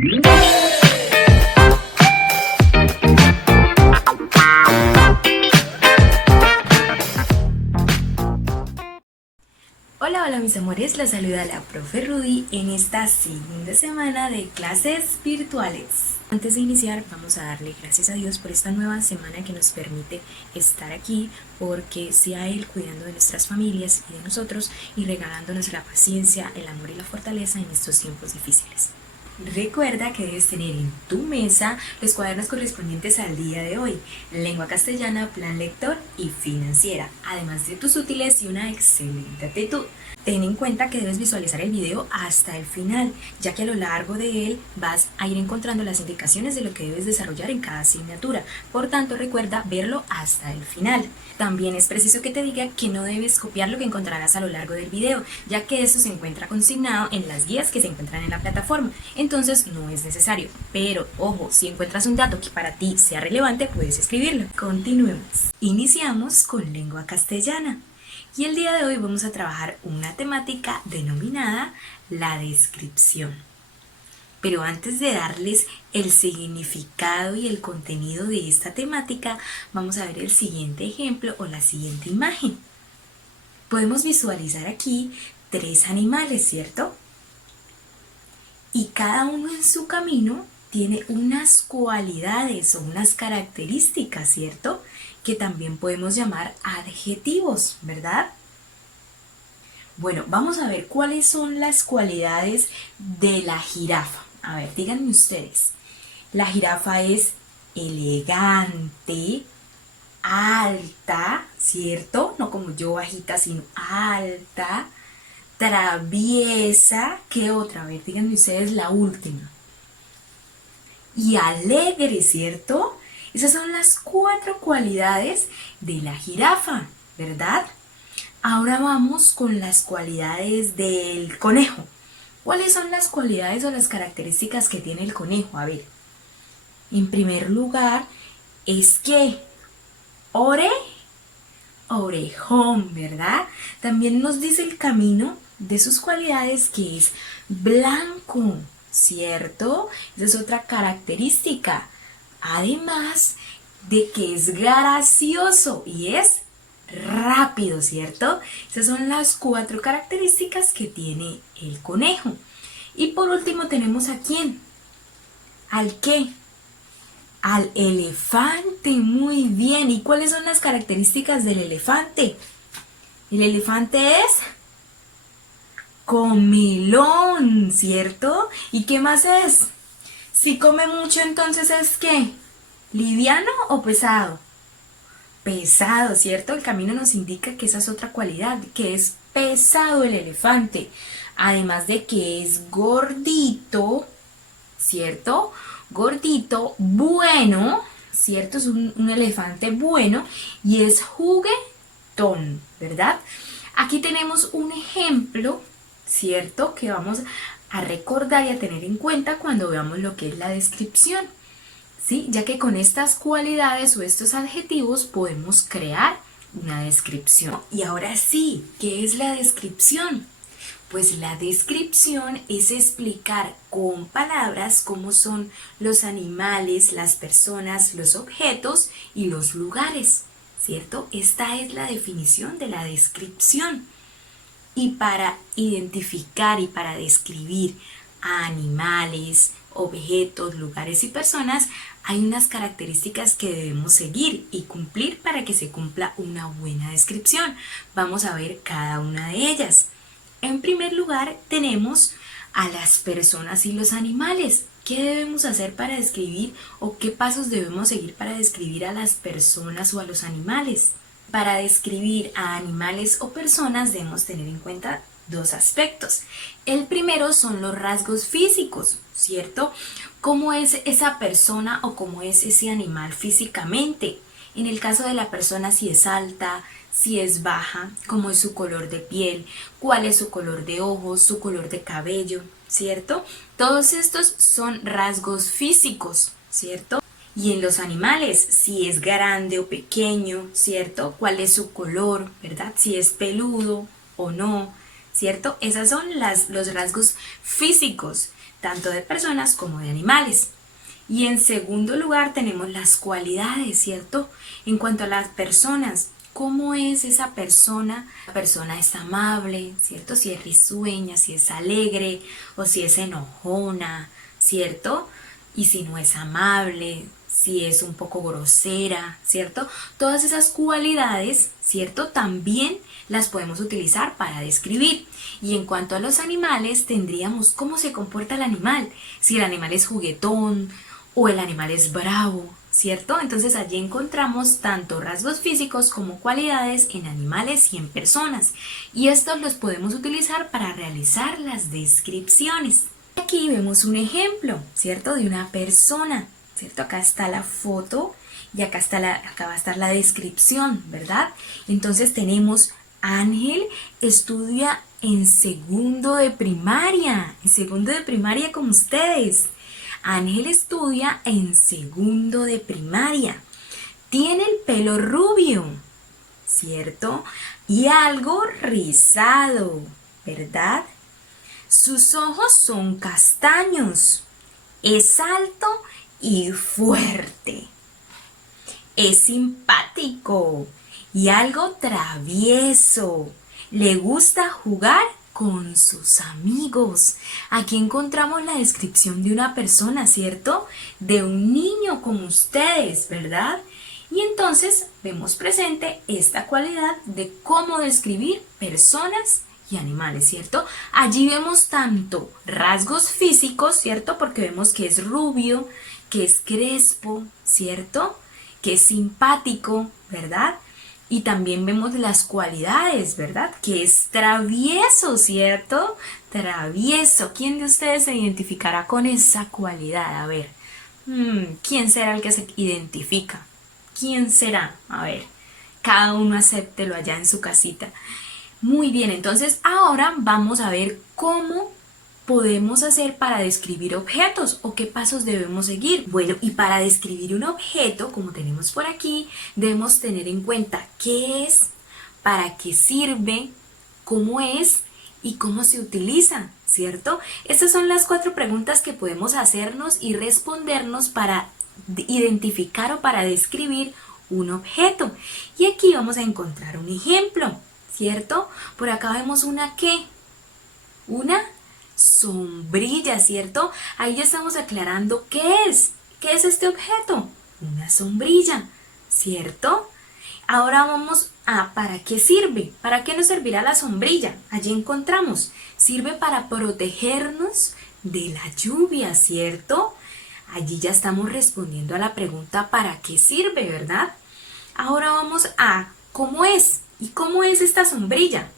Hola, hola mis amores, les saluda la profe Rudy en esta segunda semana de clases virtuales. Antes de iniciar vamos a darle gracias a Dios por esta nueva semana que nos permite estar aquí, porque sea Él cuidando de nuestras familias y de nosotros y regalándonos la paciencia, el amor y la fortaleza en estos tiempos difíciles. Recuerda que debes tener en tu mesa los cuadernos correspondientes al día de hoy, lengua castellana, plan lector y financiera, además de tus útiles y una excelente actitud. Ten en cuenta que debes visualizar el video hasta el final, ya que a lo largo de él vas a ir encontrando las indicaciones de lo que debes desarrollar en cada asignatura. Por tanto, recuerda verlo hasta el final. También es preciso que te diga que no debes copiar lo que encontrarás a lo largo del video, ya que eso se encuentra consignado en las guías que se encuentran en la plataforma. Entonces no es necesario. Pero, ojo, si encuentras un dato que para ti sea relevante, puedes escribirlo. Continuemos. Iniciamos con lengua castellana. Y el día de hoy vamos a trabajar una temática denominada la descripción. Pero antes de darles el significado y el contenido de esta temática, vamos a ver el siguiente ejemplo o la siguiente imagen. Podemos visualizar aquí 3 animales, ¿cierto? Y cada uno en su camino tiene unas cualidades o unas características, ¿cierto? Que también podemos llamar adjetivos, ¿verdad? Bueno, vamos a ver cuáles son las cualidades de la jirafa. A ver, díganme ustedes. La jirafa es elegante, alta, ¿cierto? No como yo bajita, sino alta, traviesa. ¿Qué otra? A ver, díganme ustedes la última. Y alegre, ¿cierto? Esas son las 4 cualidades de la jirafa, ¿verdad? Ahora vamos con las cualidades del conejo. ¿Cuáles son las cualidades o las características que tiene el conejo? A ver, en primer lugar es que orejón, ¿verdad? También nos dice el camino de sus cualidades que es blanco, ¿cierto? Esa es otra característica. Además de que es gracioso y es rápido, ¿cierto? Esas son las 4 características que tiene el conejo. Y por último tenemos ¿a quién? ¿Al qué? Al elefante, muy bien. ¿Y cuáles son las características del elefante? El elefante es comilón, ¿cierto? ¿Y qué más es? Si come mucho, entonces ¿es qué? ¿Liviano o pesado? Pesado, ¿cierto? El camino nos indica que esa es otra cualidad, que es pesado el elefante. Además de que es gordito, ¿cierto? Gordito, bueno, ¿cierto? Es un elefante bueno y es juguetón, ¿verdad? Aquí tenemos un ejemplo, ¿cierto? Que vamos a recordar y a tener en cuenta cuando veamos lo que es la descripción, ¿sí? Ya que con estas cualidades o estos adjetivos podemos crear una descripción. Y ahora sí, ¿qué es la descripción? Pues la descripción es explicar con palabras cómo son los animales, las personas, los objetos y los lugares, ¿cierto? Esta es la definición de la descripción. Y para identificar y para describir a animales, objetos, lugares y personas, hay unas características que debemos seguir y cumplir para que se cumpla una buena descripción. Vamos a ver cada una de ellas. En primer lugar, tenemos a las personas y los animales. ¿Qué debemos hacer para describir o qué pasos debemos seguir para describir a las personas o a los animales? Para describir a animales o personas debemos tener en cuenta 2 aspectos. El primero son los rasgos físicos, ¿cierto? ¿Cómo es esa persona o cómo es ese animal físicamente? En el caso de la persona, si es alta, si es baja, cómo es su color de piel, cuál es su color de ojos, su color de cabello, ¿cierto? Todos estos son rasgos físicos, ¿cierto? Y en los animales, si es grande o pequeño, ¿cierto? ¿Cuál es su color, verdad? Si es peludo o no, ¿cierto? Esos son los rasgos físicos. tanto de personas como de animales. Y en segundo lugar tenemos las cualidades, ¿cierto? En cuanto a las personas, ¿cómo es esa persona? La persona es amable, ¿cierto? Si es risueña, si es alegre o si es enojona, ¿cierto? Y si no es amable, si es un poco grosera, ¿cierto? Todas esas cualidades, ¿cierto? También las podemos utilizar para describir. Y en cuanto a los animales, tendríamos cómo se comporta el animal. Si el animal es juguetón o el animal es bravo, ¿cierto? Entonces allí encontramos tanto rasgos físicos como cualidades en animales y en personas. Y estos los podemos utilizar para realizar las descripciones. Aquí vemos un ejemplo, ¿cierto? De una persona, ¿cierto? Acá está la foto y acá va a estar la descripción, ¿verdad? Entonces tenemos Ángel estudia en segundo de primaria como ustedes. Ángel estudia en segundo de primaria. Tiene el pelo rubio, ¿cierto? Y algo rizado, ¿verdad? Sus ojos son castaños. Es alto y fuerte. Es simpático y algo travieso. Le gusta jugar con sus amigos. Aquí encontramos la descripción de una persona, ¿cierto? De un niño como ustedes, ¿verdad? Y entonces vemos presente esta cualidad de cómo describir personas y animales, ¿cierto? Allí vemos tanto rasgos físicos, ¿cierto? Porque vemos que es rubio, que es crespo, ¿cierto? Que es simpático, ¿verdad? Y también vemos las cualidades, ¿verdad? Que es travieso, ¿cierto? Travieso. ¿Quién de ustedes se identificará con esa cualidad? A ver, ¿quién será el que se identifica? ¿Quién será? A ver, cada uno acéptelo allá en su casita. Muy bien, entonces ahora vamos a ver cómo podemos hacer para describir objetos o qué pasos debemos seguir. Bueno, y para describir un objeto, como tenemos por aquí, debemos tener en cuenta qué es, para qué sirve, cómo es y cómo se utiliza, ¿cierto? Estas son las 4 preguntas que podemos hacernos y respondernos para identificar o para describir un objeto. Y aquí vamos a encontrar un ejemplo, ¿cierto? Por acá vemos una ¿qué? Una sombrilla, ¿cierto? Ahí ya estamos aclarando qué es este objeto, una sombrilla, ¿cierto? Ahora vamos a ¿para qué sirve? ¿Para qué nos servirá la sombrilla? Allí encontramos, sirve para protegernos de la lluvia, ¿cierto? Allí ya estamos respondiendo a la pregunta ¿para qué sirve? ¿Verdad? Ahora vamos a ¿cómo es? ¿Y cómo es esta sombrilla?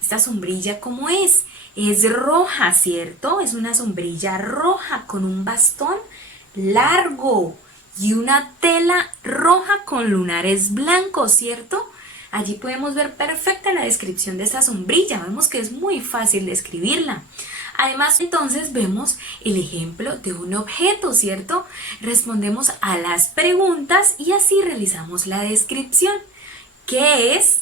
Esta sombrilla, ¿cómo es? Es roja, ¿cierto? Es una sombrilla roja con un bastón largo y una tela roja con lunares blancos, ¿cierto? Allí podemos ver perfecta la descripción de esta sombrilla. Vemos que es muy fácil describirla. Además, entonces vemos el ejemplo de un objeto, ¿cierto? Respondemos a las preguntas y así realizamos la descripción. ¿Qué es?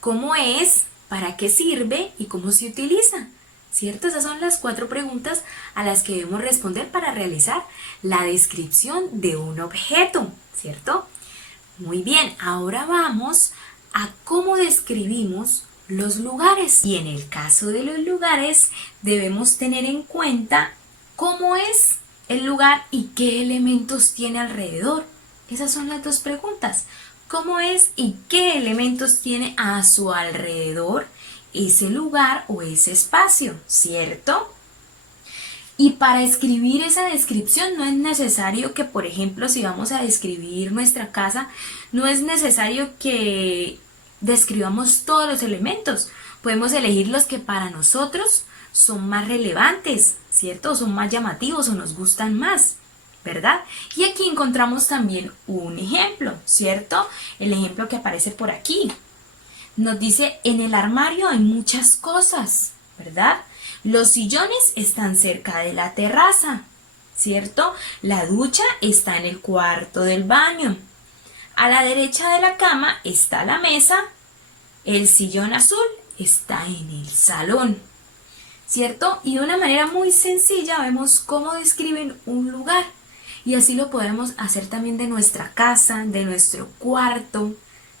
¿Cómo es? ¿Para qué sirve? ¿Y cómo se utiliza? ¿Cierto? Esas son las 4 preguntas a las que debemos responder para realizar la descripción de un objeto, ¿cierto? Muy bien, ahora vamos a cómo describimos los lugares. Y en el caso de los lugares debemos tener en cuenta cómo es el lugar y qué elementos tiene alrededor. Esas son las 2 preguntas. ¿Cómo es y qué elementos tiene a su alrededor ese lugar o ese espacio? ¿Cierto? Y para escribir esa descripción no es necesario que, por ejemplo, si vamos a describir nuestra casa, no es necesario que describamos todos los elementos. Podemos elegir los que para nosotros son más relevantes, ¿cierto? O son más llamativos o nos gustan más, ¿verdad? Y aquí encontramos también un ejemplo, ¿cierto? El ejemplo que aparece por aquí. Nos dice, en el armario hay muchas cosas, ¿verdad? Los sillones están cerca de la terraza, ¿cierto? La ducha está en el cuarto del baño. A la derecha de la cama está la mesa. El sillón azul está en el salón. ¿cierto? Y de una manera muy sencilla vemos cómo describen un lugar. Y así lo podemos hacer también de nuestra casa, de nuestro cuarto,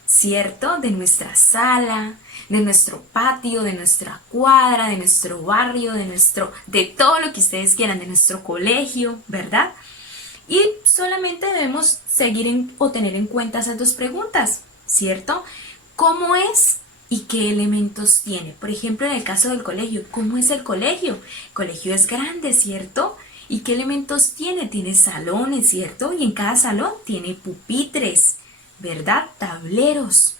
¿cierto? De nuestra sala, de nuestro patio, de nuestra cuadra, de nuestro barrio, de todo lo que ustedes quieran, de nuestro colegio, ¿verdad? Y solamente debemos o tener en cuenta esas dos preguntas, ¿cierto? ¿Cómo es y qué elementos tiene? Por ejemplo, en el caso del colegio, ¿cómo es el colegio? El colegio es grande, ¿cierto? ¿Y qué elementos tiene? Tiene salones, ¿cierto? Y en cada salón tiene pupitres, ¿verdad? Tableros,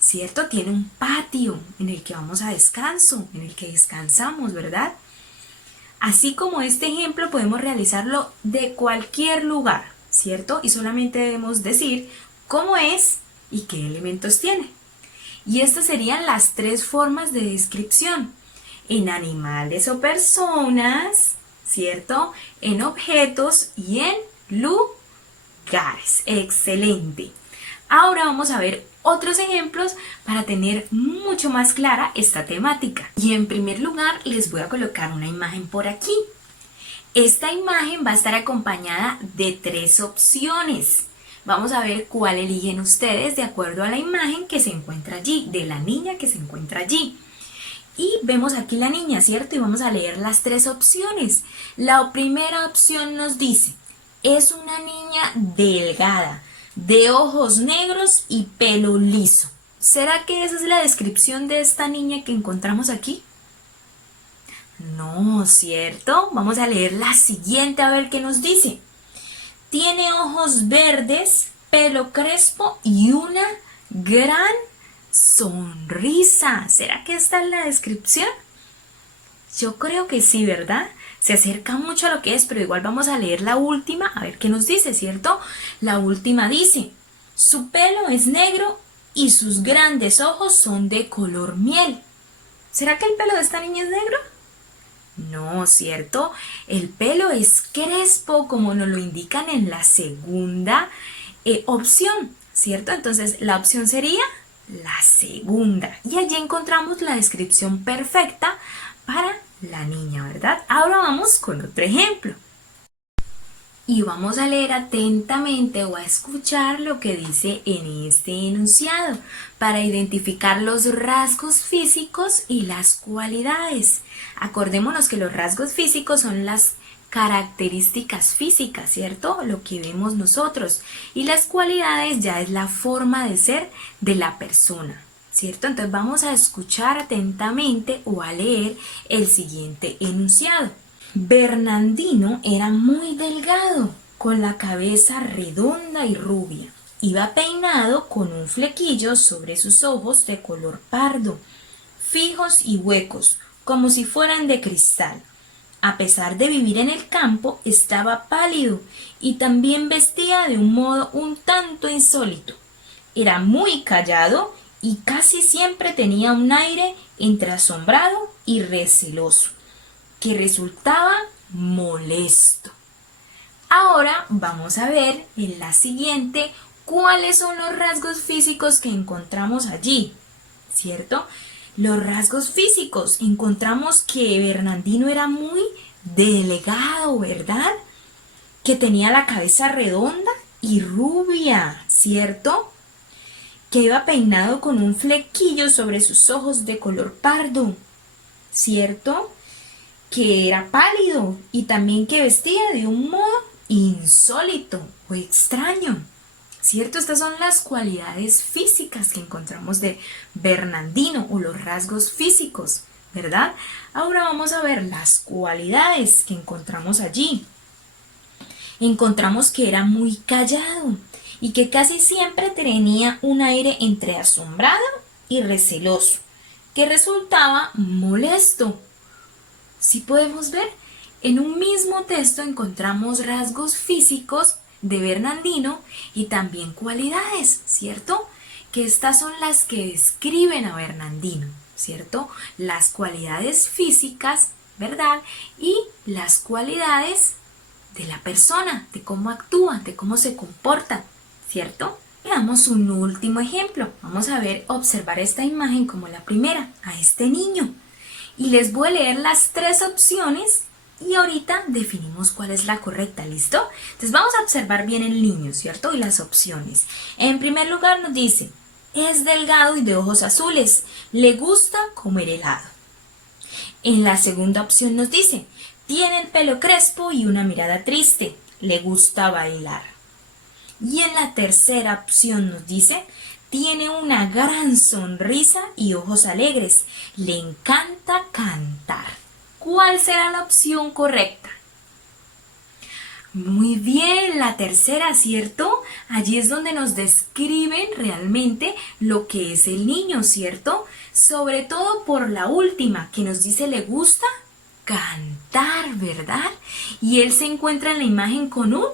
¿cierto? Tiene un patio en el que vamos a descanso, en el que descansamos, ¿verdad? Así como este ejemplo podemos realizarlo de cualquier lugar, ¿cierto? Y solamente debemos decir cómo es y qué elementos tiene. Y estas serían las tres formas de descripción. En animales o personas, ¿cierto? En objetos y en lugares. Excelente. Ahora vamos a ver otros ejemplos para tener mucho más clara esta temática. Y en primer lugar les voy a colocar una imagen por aquí. Esta imagen va a estar acompañada de tres opciones. Vamos a ver cuál eligen ustedes de acuerdo a la imagen que se encuentra allí, de la niña que se encuentra allí. Y vemos aquí la niña, ¿cierto? Y vamos a leer las tres opciones. La primera opción nos dice, es una niña delgada, de ojos negros y pelo liso. ¿Será que esa es la descripción de esta niña que encontramos aquí? No, ¿cierto? Vamos a leer la siguiente a ver qué nos dice. Tiene ojos verdes, pelo crespo y una gran sonrisa. ¿Será que esta es la descripción? Yo creo que sí, ¿verdad? Se acerca mucho a lo que es, pero igual vamos a leer la última, a ver qué nos dice, ¿cierto? La última dice, su pelo es negro y sus grandes ojos son de color miel. ¿Será que el pelo de esta niña es negro? No, ¿cierto? El pelo es crespo, como nos lo indican en la segunda opción, ¿cierto? Entonces, la opción sería la segunda. Y allí encontramos la descripción perfecta para la niña, ¿verdad? Ahora vamos con otro ejemplo. Y vamos a leer atentamente o a escuchar lo que dice en este enunciado para identificar los rasgos físicos y las cualidades. Acordémonos que los rasgos físicos son las características físicas, ¿cierto? Lo que vemos nosotros. Y las cualidades ya es la forma de ser de la persona, ¿cierto? Entonces vamos a escuchar atentamente o a leer el siguiente enunciado. Bernardino era muy delgado, con la cabeza redonda y rubia. Iba peinado con un flequillo sobre sus ojos de color pardo, fijos y huecos, como si fueran de cristal. A pesar de vivir en el campo, estaba pálido y también vestía de un modo un tanto insólito. Era muy callado y casi siempre tenía un aire entre asombrado y receloso, que resultaba molesto. Ahora vamos a ver en la siguiente cuáles son los rasgos físicos que encontramos allí, ¿cierto? Los rasgos físicos, encontramos que Bernardino era muy delgado, ¿verdad? Que tenía la cabeza redonda y rubia, ¿cierto? Que iba peinado con un flequillo sobre sus ojos de color pardo, ¿cierto? Que era pálido y también que vestía de un modo insólito o extraño, ¿cierto? Estas son las cualidades físicas que encontramos de Bernardino o los rasgos físicos, ¿verdad? Ahora vamos a ver las cualidades que encontramos allí. Encontramos que era muy callado y que casi siempre tenía un aire entre asombrado y receloso, que resultaba molesto. Si podemos ver, en un mismo texto encontramos rasgos físicos de Bernardino y también cualidades, ¿cierto? Que estas son las que describen a Bernardino, ¿cierto? Las cualidades físicas, ¿verdad? Y las cualidades de la persona, de cómo actúa, de cómo se comporta, ¿cierto? Veamos un último ejemplo. Vamos a ver, observar esta imagen como la primera, a este niño. Y les voy a leer las 3 opciones y ahorita definimos cuál es la correcta, ¿listo? Entonces vamos a observar bien el niño, ¿cierto? Y las opciones. En primer lugar nos dice, es delgado y de ojos azules, le gusta comer helado. En la segunda opción nos dice, tiene el pelo crespo y una mirada triste, le gusta bailar. Y en la tercera opción nos dice, tiene una gran sonrisa y ojos alegres, le encanta cantar. ¿Cuál será la opción correcta? Muy bien, la tercera, ¿cierto? Allí es donde nos describen realmente lo que es el niño, ¿cierto? Sobre todo por la última, que nos dice le gusta cantar, ¿verdad? Y él se encuentra en la imagen con un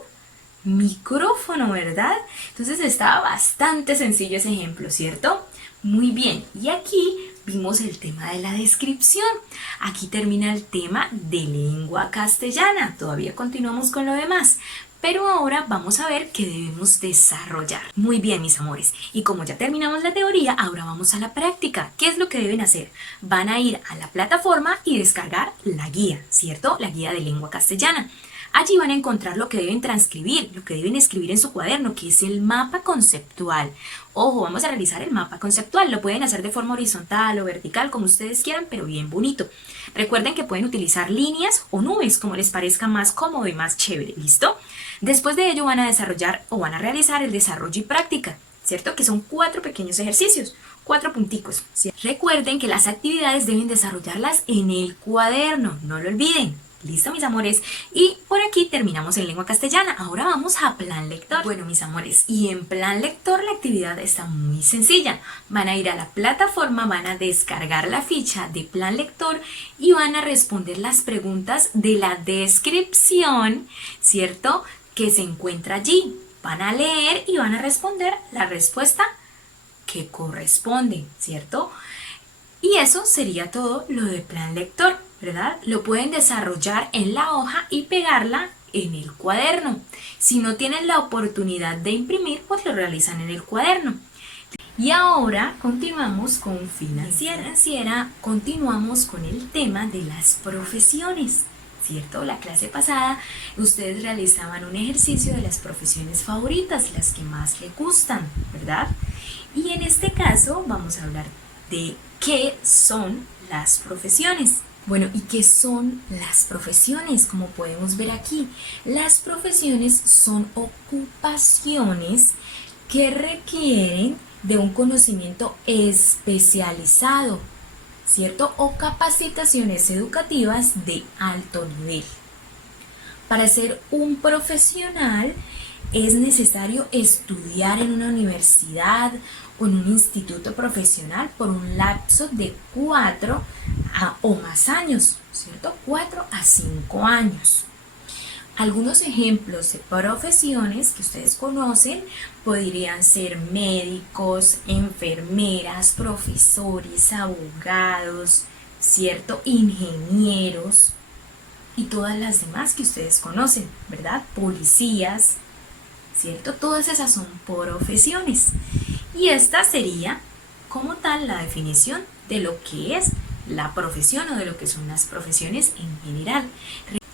micrófono, ¿verdad? Entonces estaba bastante sencillo ese ejemplo, ¿cierto? Muy bien, y aquí vimos el tema de la descripción. Aquí termina el tema de lengua castellana. Todavía continuamos con lo demás, pero ahora vamos a ver qué debemos desarrollar. Muy bien, mis amores, y como ya terminamos la teoría, ahora vamos a la práctica. ¿Qué es lo que deben hacer? Van a ir a la plataforma y descargar la guía, ¿cierto? La guía de lengua castellana. Allí van a encontrar lo que deben transcribir, lo que deben escribir en su cuaderno, que es el mapa conceptual. Ojo, vamos a realizar el mapa conceptual. Lo pueden hacer de forma horizontal o vertical, como ustedes quieran, pero bien bonito. Recuerden que pueden utilizar líneas o nubes, como les parezca más cómodo y más chévere. ¿Listo? Después de ello van a desarrollar o van a realizar el desarrollo y práctica, ¿cierto? Que son 4 pequeños ejercicios. 4 punticos. ¿Sí? Recuerden que las actividades deben desarrollarlas en el cuaderno, no lo olviden. ¿Listo, mis amores? Y por aquí terminamos en lengua castellana. Ahora vamos a plan lector. Bueno, mis amores, y en plan lector la actividad está muy sencilla. Van a ir a la plataforma, van a descargar la ficha de plan lector y van a responder las preguntas de la descripción, ¿cierto? Que se encuentra allí. Van a leer y van a responder la respuesta que corresponde, ¿cierto? Y eso sería todo lo de plan lector, ¿verdad? Lo pueden desarrollar en la hoja y pegarla en el cuaderno. Si no tienen la oportunidad de imprimir, pues lo realizan en el cuaderno. Y ahora continuamos con financiera, continuamos con el tema de las profesiones, ¿cierto? La clase pasada ustedes realizaban un ejercicio de las profesiones favoritas, las que más les gustan, ¿verdad? Y en este caso vamos a hablar de qué son las profesiones. Bueno, ¿y qué son las profesiones? Como podemos ver aquí, las profesiones son ocupaciones que requieren de un conocimiento especializado, ¿cierto? O capacitaciones educativas de alto nivel. Para ser un profesional es necesario estudiar en una universidad o en un instituto profesional por un lapso de 4 o más años, ¿cierto? 4 a 5 años. Algunos ejemplos de profesiones que ustedes conocen podrían ser médicos, enfermeras, profesores, abogados, ¿cierto? Ingenieros y todas las demás que ustedes conocen, ¿verdad? Policías, ¿cierto? Todas esas son profesiones. Y esta sería, como tal, la definición de lo que es la profesión o de lo que son las profesiones en general.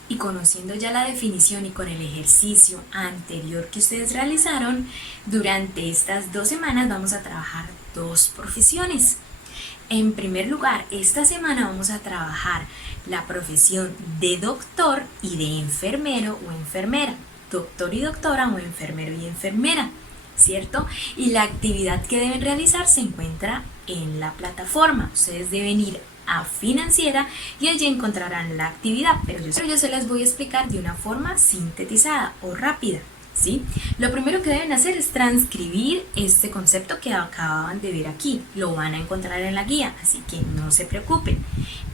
Y conociendo ya la definición y con el ejercicio anterior que ustedes realizaron, durante estas 2 semanas vamos a trabajar 2 profesiones. En primer lugar, esta semana vamos a trabajar la profesión de doctor y de enfermero o enfermera. Doctor y doctora o enfermero y enfermera, ¿cierto? Y la actividad que deben realizar se encuentra en la plataforma. Ustedes deben ir a financiera y allí encontrarán la actividad, pero yo se las voy a explicar de una forma sintetizada o rápida, ¿sí? Lo primero que deben hacer es transcribir este concepto que acaban de ver aquí. Lo van a encontrar en la guía, así que no se preocupen.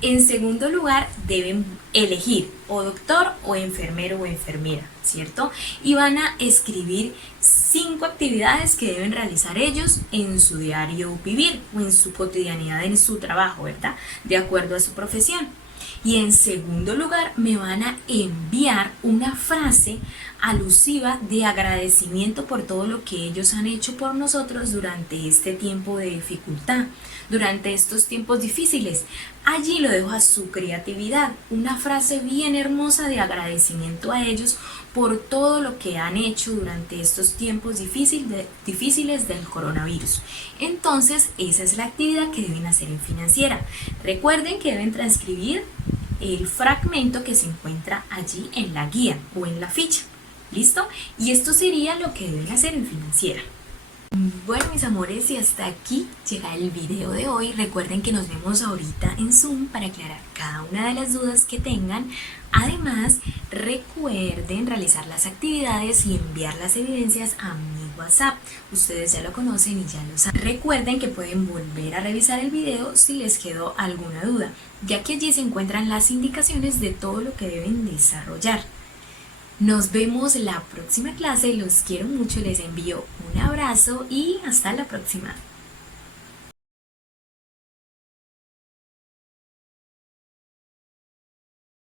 En segundo lugar, deben elegir o doctor o enfermero o enfermera, ¿cierto? Y van a escribir 5 actividades que deben realizar ellos en su diario vivir o en su cotidianidad, en su trabajo, ¿verdad? De acuerdo a su profesión. Y en segundo lugar, me van a enviar una frase alusiva de agradecimiento por todo lo que ellos han hecho por nosotros durante este tiempo de dificultad, durante estos tiempos difíciles. Allí lo dejo a su creatividad, una frase bien hermosa de agradecimiento a ellos por todo lo que han hecho durante estos tiempos difíciles del coronavirus. Entonces, esa es la actividad que deben hacer en Financiera. Recuerden que deben transcribir el fragmento que se encuentra allí en la guía o en la ficha. ¿Listo? Y esto sería lo que deben hacer en Financiera. Bueno, mis amores, y hasta aquí llega el video de hoy. Recuerden que nos vemos ahorita en Zoom para aclarar cada una de las dudas que tengan. Además, recuerden realizar las actividades y enviar las evidencias a mi WhatsApp. Ustedes ya lo conocen y ya lo saben. Recuerden que pueden volver a revisar el video si les quedó alguna duda, ya que allí se encuentran las indicaciones de todo lo que deben desarrollar. Nos vemos la próxima clase, los quiero mucho, les envío un abrazo y hasta la próxima.